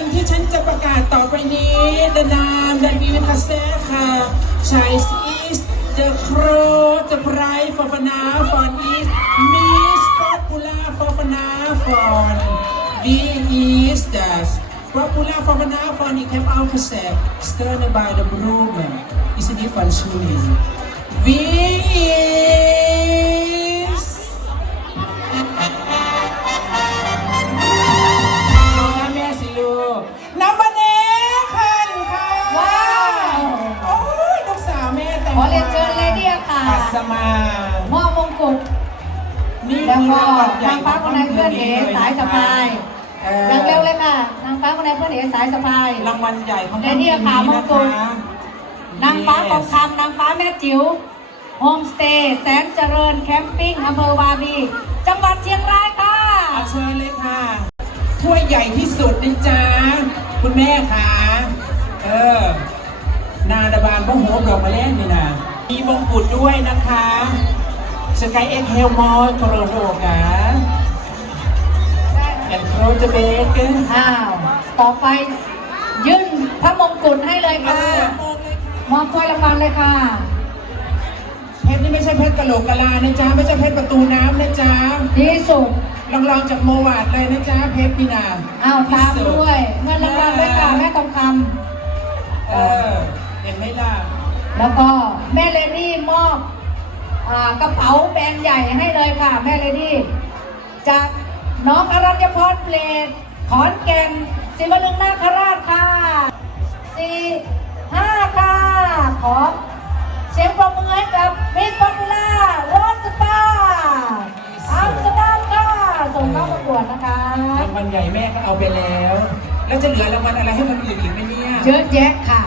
ลที่ฉันจะประกาศต่อไปนี้ the name that we will say ค่ะ Choice is the crow the prize for fana for is Miss Popular for fana for we is the Popular for fana for ni came out to say stirred by the broom isn't it fun shooting we is สมามอบมงกุฎนี่แล้วคือก็รางวัลใหญ่นางฟ้าคนไหนเพื่อนเอ๋สายสะพายเอ่อเร็วๆเลยค่ะนางฟ้าคนไหนเพื่อนเอ๋สายสะพายรางวัลใหญ่ของและเนี่ยค่ะมงกุฎนางฟ้าทองคำนางฟ้าแม่จิ๋วโฮมสเตย์แสนเจริญแคมปิ้งอำเภอวาบีจังหวัดเชียงรายค่ะอาเชิญเลยค่ะถ้วยใหญ่ที่สุดนะจ๊ะคุณแม่ค่ะเออนาดาบานพ่อโหบดอกมาเล่ นนี่นะมีมงกุฎด้วยนะคะสกายเอ็กเฮลมอลโคโรโดกะแอนโครเจเบกอ้าว ต่อไปยื่นพระมงกุฎให้เลยมาค่ะสวมมงเลยค่ะ มอบถ้วยรางวัลเลยค่ะ เพชรนี่ไม่ใช่เพชรกะโหลกกะลานะจ๊ะ ไม่ใช่เพชรประตูน้ำนะจ๊ะที่สุดลองลองจากโมวาดเลยนะจ๊ะ เพชรพี่นาอ้าว ตามด้วยเงินรางวัลด้วยค่ะแม่ทองคเออเห็นไหมล่ะำแล้วก็ กระเป๋าแบรนด์ใหญ่ให้เลยค่ะ แม่เลดี้จากน้องอรัญญพรเพลตขอนแก่นศิวลึงนาคราชค่ะสี่ห้าค่ะ ขอเสียงปรบมือให้กับมิสปอปูล่ารอสปาอัมสเตอร์ดัมค่ะส่งเข้าประกวดนะคะรางวัลใหญ่แม่ก็เอาไปแล้ว แล้วจะเหลือรางวัลอะไรให้คนอื่นอีกไหมเนี่ย เยอะแยะค่ะ